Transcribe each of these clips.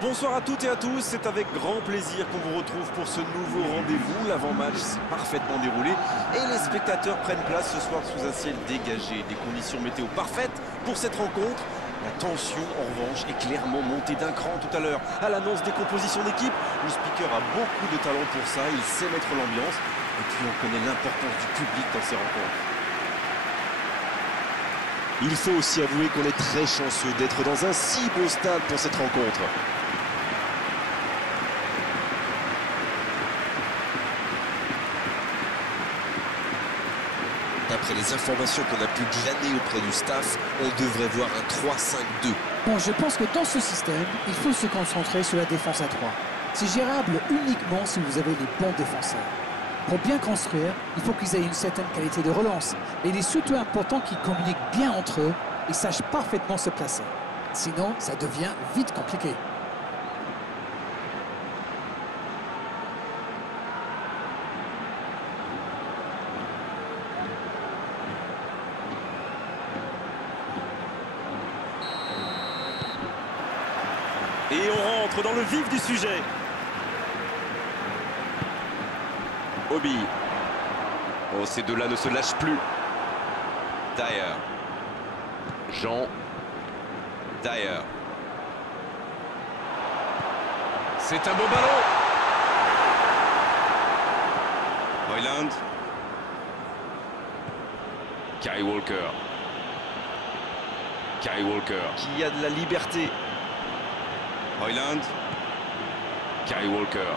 Bonsoir à toutes et à tous, c'est avec grand plaisir qu'on vous retrouve pour ce nouveau rendez-vous. L'avant-match s'est parfaitement déroulé et les spectateurs prennent place ce soir sous un ciel dégagé. Des conditions météo parfaites pour cette rencontre. La tension, en revanche, est clairement montée d'un cran tout à l'heure. À l'annonce des compositions d'équipe, le speaker a beaucoup de talent pour ça, il sait mettre l'ambiance. Et puis on connaît l'importance du public dans ces rencontres. Il faut aussi avouer qu'on est très chanceux d'être dans un si beau stade pour cette rencontre. D'après les informations qu'on a pu glaner auprès du staff, on devrait voir un 3-5-2. Bon, je pense que dans ce système, il faut se concentrer sur la défense à 3. C'est gérable uniquement si vous avez les bons défenseurs. Pour bien construire, il faut qu'ils aient une certaine qualité de relance. Et il est surtout important qu'ils communiquent bien entre eux et sachent parfaitement se placer. Sinon, ça devient vite compliqué. Et on rentre dans le vif du sujet. Obi. Oh, ces deux-là ne se lâchent plus. Dyer. Jean. Dyer. C'est un beau ballon. Hoyland. Kyle Walker. Kyle Walker. Qui a de la liberté. Hoyland. Kyle Walker.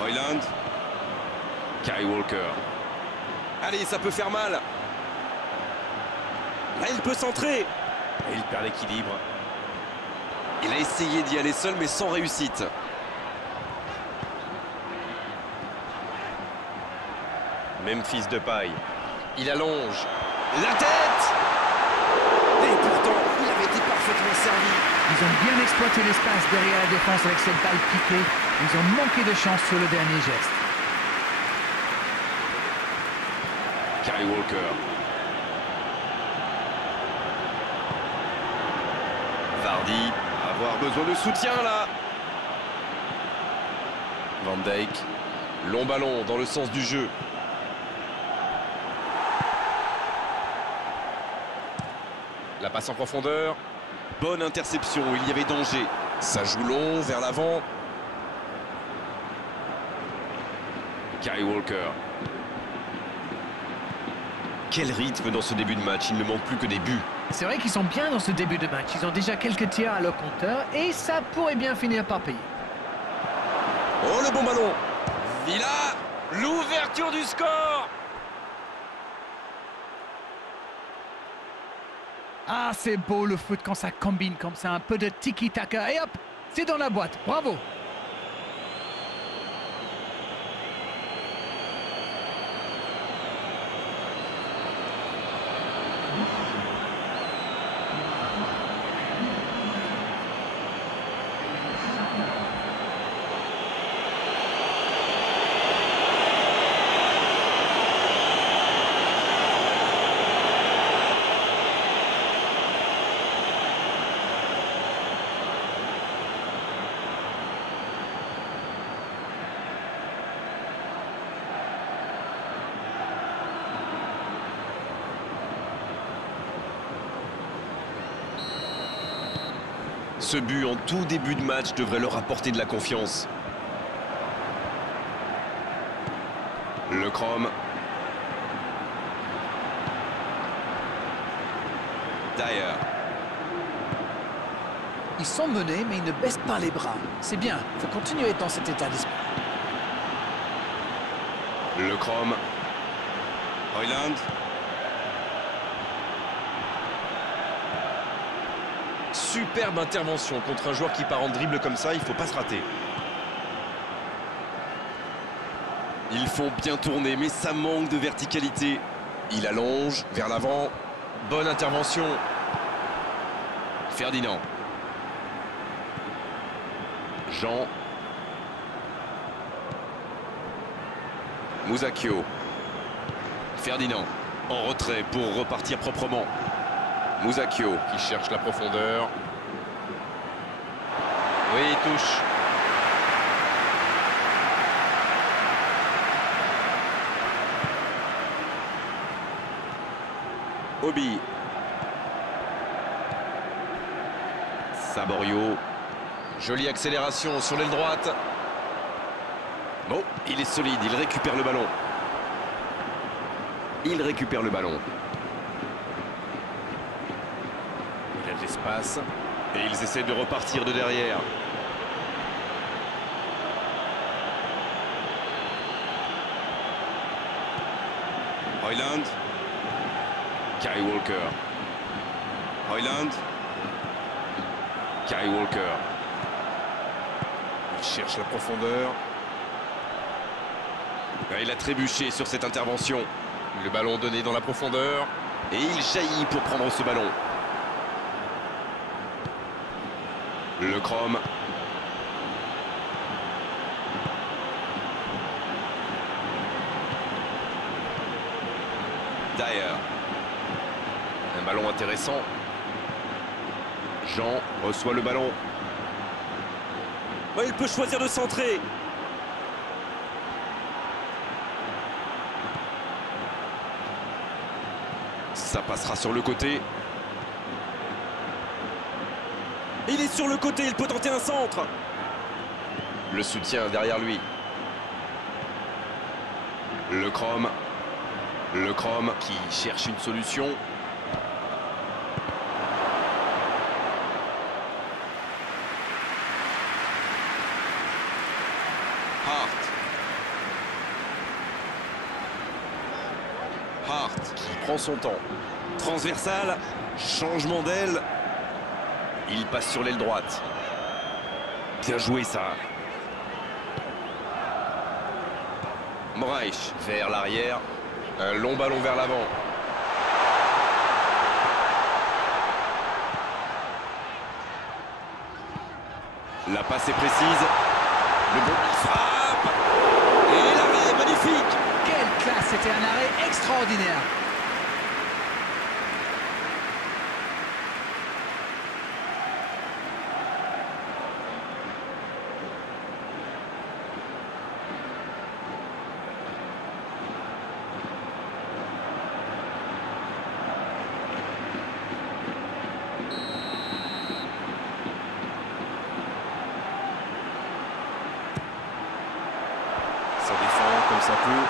Hoyland. Kyle Walker. Allez, ça peut faire mal. Là, il peut centrer. Et il perd l'équilibre. Il a essayé d'y aller seul, mais sans réussite. Memphis Depay. Il allonge. La tête! Et pourtant, il avait été parfaitement servi. Ils ont bien exploité l'espace derrière la défense avec cette balle piquée. Ils ont manqué de chance sur le dernier geste. Kyle Walker. Vardy. Avoir besoin de soutien là. Van Dijk. Long ballon dans le sens du jeu. La passe en profondeur. Bonne interception, il y avait danger. Ça joue long, vers l'avant. Kyle Walker. Quel rythme dans ce début de match, il ne manque plus que des buts. C'est vrai qu'ils sont bien dans ce début de match. Ils ont déjà quelques tirs à leur compteur et ça pourrait bien finir par payer. Oh, le bon ballon. Villa, l'ouverture du score. Ah, c'est beau le foot quand ça combine comme ça. Un peu de tiki-taka et hop, c'est dans la boîte. Bravo. Ce but en tout début de match devrait leur apporter de la confiance. Le Chrome. Dyer. Ils sont menés, mais ils ne baissent pas les bras. C'est bien, il faut continuer dans cet état d'esprit. Le Chrome. Hoyland. Superbe intervention contre un joueur qui part en dribble comme ça, il ne faut pas se rater. Ils font bien tourner, mais ça manque de verticalité. Il allonge vers l'avant. Bonne intervention. Ferdinand. Jean. Musacchio. Ferdinand. En retrait pour repartir proprement. Musacchio qui cherche la profondeur. Oui, il touche. Obi. Saborio. Jolie accélération sur l'aile droite. Bon, il est solide, il récupère le ballon. Il récupère le ballon. Il a de l'espace. Et ils essaient de repartir de derrière. Højlund. Kyle Walker. Højlund. Kyle Walker. Il cherche la profondeur. Il a trébuché sur cette intervention. Le ballon donné dans la profondeur. Et il jaillit pour prendre ce ballon. Le Chrome. Dyer. Un ballon intéressant. Jean reçoit le ballon. Il peut choisir de centrer. Ça passera sur le côté. Il est sur le côté, il peut tenter un centre. Le soutien derrière lui. Le Chrome. Le Chrome qui cherche une solution. Hart qui prend son temps. Transversal, changement d'aile. Il passe sur l'aile droite. Bien joué ça. Moraes vers l'arrière. Un long ballon vers l'avant. La passe est précise. Le bon frappe. Et l'arrêt magnifique. Quelle classe, c'était un arrêt extraordinaire. Ça défend comme ça peut.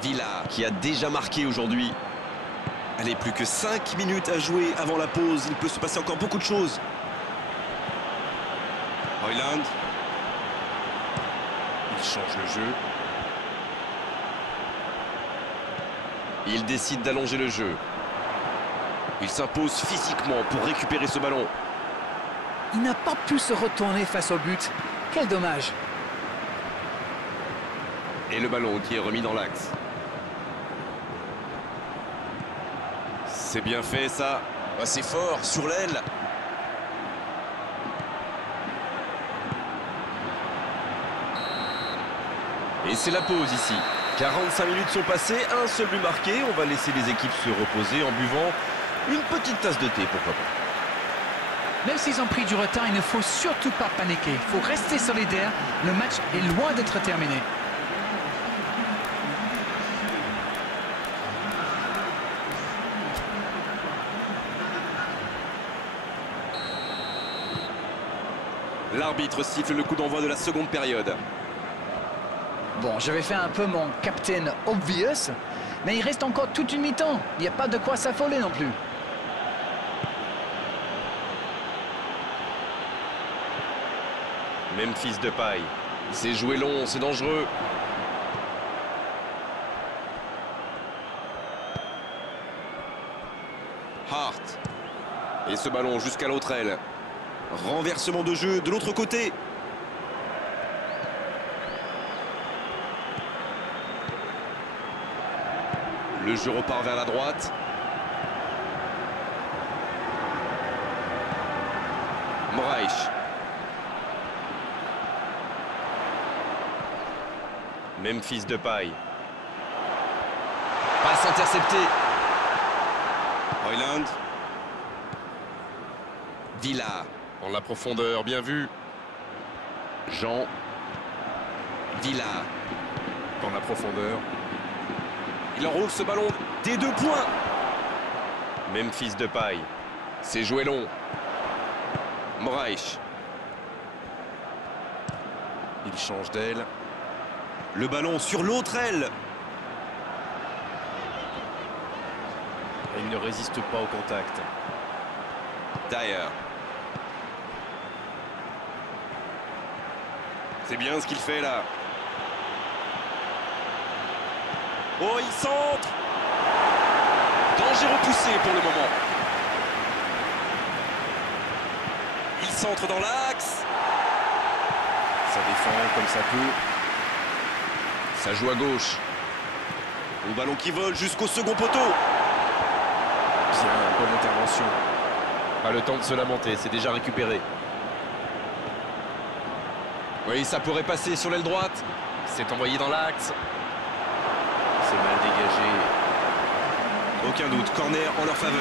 Villa qui a déjà marqué aujourd'hui. Allez, plus que 5 minutes à jouer avant la pause. Il peut se passer encore beaucoup de choses. Højlund. Il change le jeu. Il décide d'allonger le jeu. Il s'impose physiquement pour récupérer ce ballon. Il n'a pas pu se retourner face au but. Quel dommage. Et le ballon qui est remis dans l'axe. C'est bien fait ça. C'est fort, sur l'aile. Et c'est la pause ici. 45 minutes sont passées, un seul but marqué. On va laisser les équipes se reposer en buvant une petite tasse de thé, pourquoi pas. Même s'ils ont pris du retard, il ne faut surtout pas paniquer. Il faut rester solidaire. Le match est loin d'être terminé. L'arbitre siffle le coup d'envoi de la seconde période. Bon, j'avais fait un peu mon Captain Obvious, mais il reste encore toute une mi-temps. Il n'y a pas de quoi s'affoler non plus. Memphis Depay. C'est joué long, c'est dangereux. Hart. Et ce ballon jusqu'à l'autre aile. Renversement de jeu de l'autre côté. Le jeu repart vers la droite. Moraes. Memphis Depay. Passe interceptée. Hoyland. Villa. En la profondeur, bien vu. Jean. Villa. Dans la profondeur. Il enroule ce ballon des 2 points. Memphis Depay. C'est joué long. Moraes. Il change d'aile. Le ballon sur l'autre aile. Il ne résiste pas au contact. Dyer. C'est bien ce qu'il fait là. Oh, il centre. Danger repoussé pour le moment. Il centre dans l'axe. Ça défend comme ça peut. Ça joue à gauche. Le ballon qui vole jusqu'au second poteau. Bien, bonne intervention. Pas le temps de se lamenter, c'est déjà récupéré. Oui, ça pourrait passer sur l'aile droite. C'est envoyé dans l'axe. C'est mal dégagé. Aucun doute, corner en leur faveur.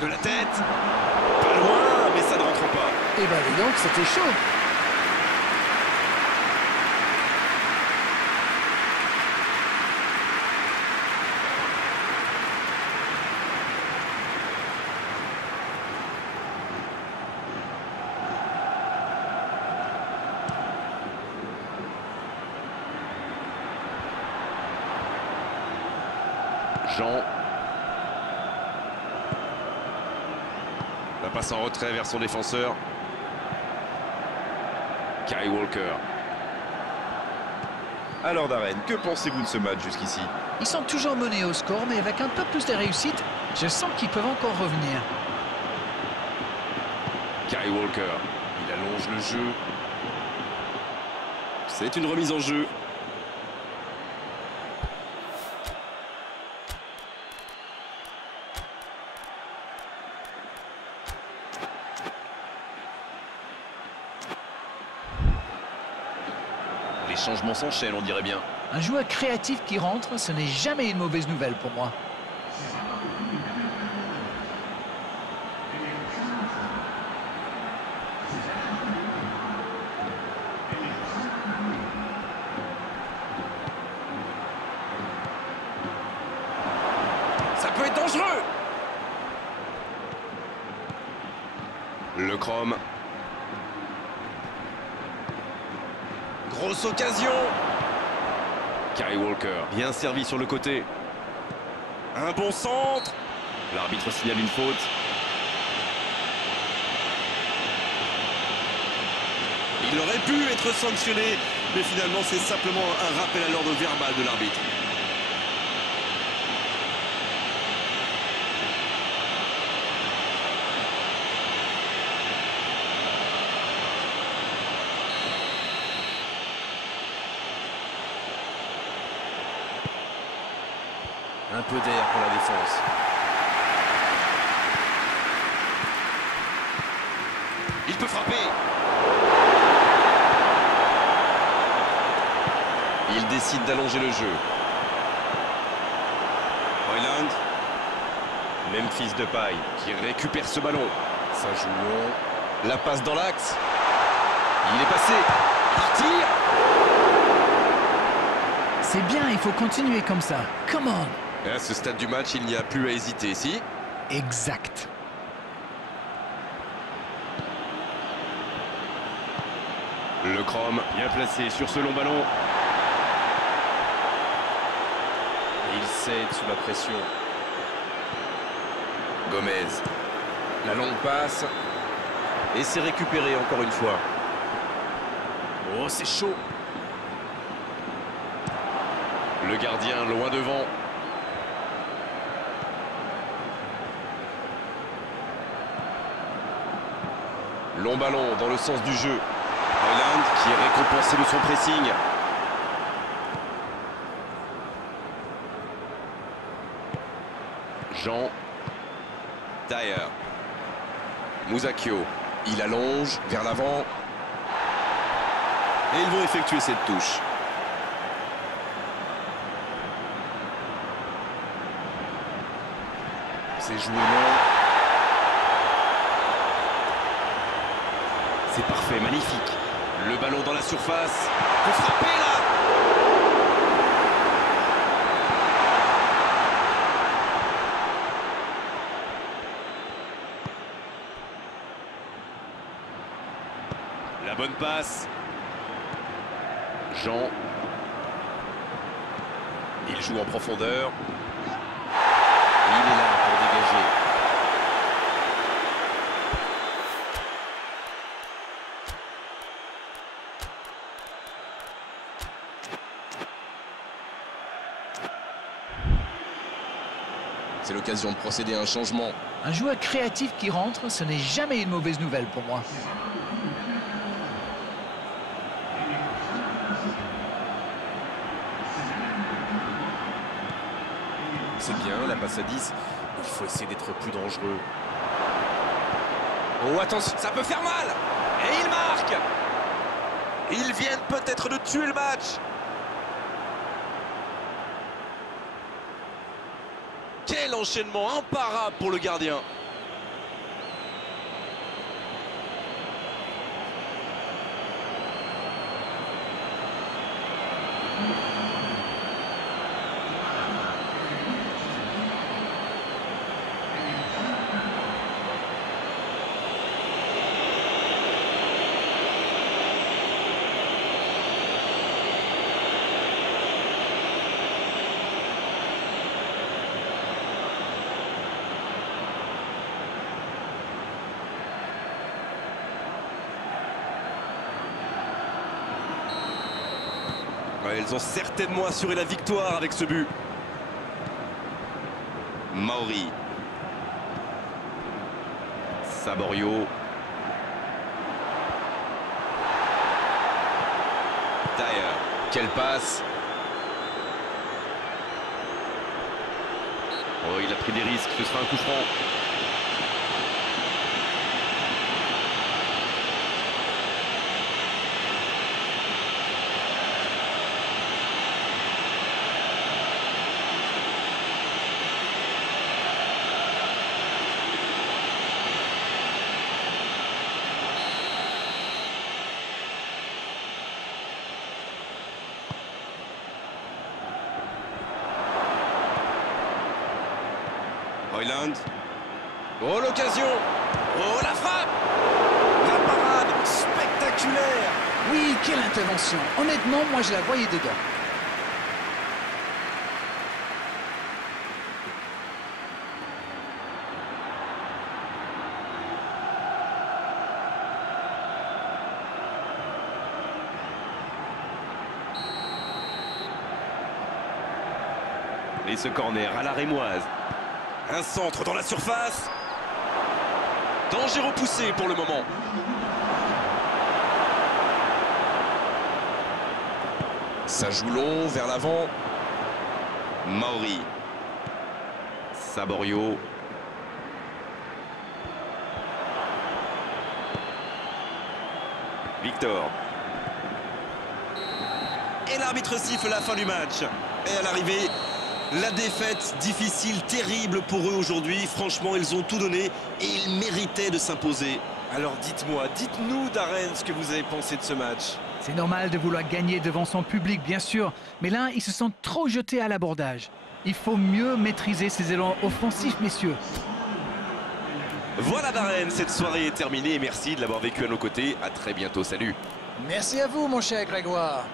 De la tête. Pas loin, mais ça ne rentre pas. Et ben dis donc, c'était chaud. Jean. La passe en retrait vers son défenseur. Kyle Walker. Alors Darren, que pensez-vous de ce match jusqu'ici? Ils sont toujours menés au score, mais avec un peu plus de réussite, je sens qu'ils peuvent encore revenir. Kyle Walker. Il allonge le jeu. C'est une remise en jeu. Les changements s'enchaînent, on dirait bien. Un joueur créatif qui rentre, ce n'est jamais une mauvaise nouvelle pour moi. Ça peut être dangereux. Le Chrome. Grosse occasion. Kyle Walker, bien servi sur le côté. Un bon centre. L'arbitre signale une faute. Il aurait pu être sanctionné, mais finalement c'est simplement un rappel à l'ordre verbal de l'arbitre. Un peu d'air pour la défense. Il peut frapper. Il décide d'allonger le jeu. Hoyland. Memphis Depay qui récupère ce ballon. Ça joue long. La passe dans l'axe. Il est passé. Il tire. C'est bien, il faut continuer comme ça. Come on! Et à ce stade du match, il n'y a plus à hésiter, si. Exact. Le Chrome, bien placé sur ce long ballon. Et il cède sous la pression. Gomez. La longue passe. Et c'est récupéré encore une fois. Oh, c'est chaud. Le gardien loin devant. Long ballon dans le sens du jeu. Højlund qui est récompensé de son pressing. Jean. Dyer. Musacchio. Il allonge vers l'avant. Et ils vont effectuer cette touche. C'est joué long. C'est parfait, magnifique. Le ballon dans la surface. Pour frapper là. La bonne passe. Jean. Il joue en profondeur. Il est là pour dégager. C'est l'occasion de procéder à un changement. Un joueur créatif qui rentre, ce n'est jamais une mauvaise nouvelle pour moi. C'est bien, la passe à 10. Il faut essayer d'être plus dangereux. Oh, attention, ça peut faire mal. Et il marque. Ils viennent peut-être de tuer le match. Quel enchaînement imparable pour le gardien. Ouais, ils ont certainement assuré la victoire avec ce but. Mauri. Saborio. Dyer. Quelle passe. Oh, il a pris des risques, ce sera un coup franc. Højlund. Oh, l'occasion. Oh, la frappe. La parade spectaculaire. Oui, quelle intervention. Honnêtement, moi je la voyais dedans. Et ce corner à la rémoise. Un centre dans la surface. Danger repoussé pour le moment. Ça joue long vers l'avant. Mauri. Saborio. Victor. Et l'arbitre siffle la fin du match. Et à l'arrivée, la défaite difficile, terrible pour eux aujourd'hui. Franchement, ils ont tout donné et ils méritaient de s'imposer. Alors dites-moi, dites-nous Darren ce que vous avez pensé de ce match. C'est normal de vouloir gagner devant son public, bien sûr. Mais là, ils se sont trop jetés à l'abordage. Il faut mieux maîtriser ses élans offensifs, messieurs. Voilà Darren, cette soirée est terminée. Merci de l'avoir vécu à nos côtés. À très bientôt, salut. Merci à vous, mon cher Grégoire.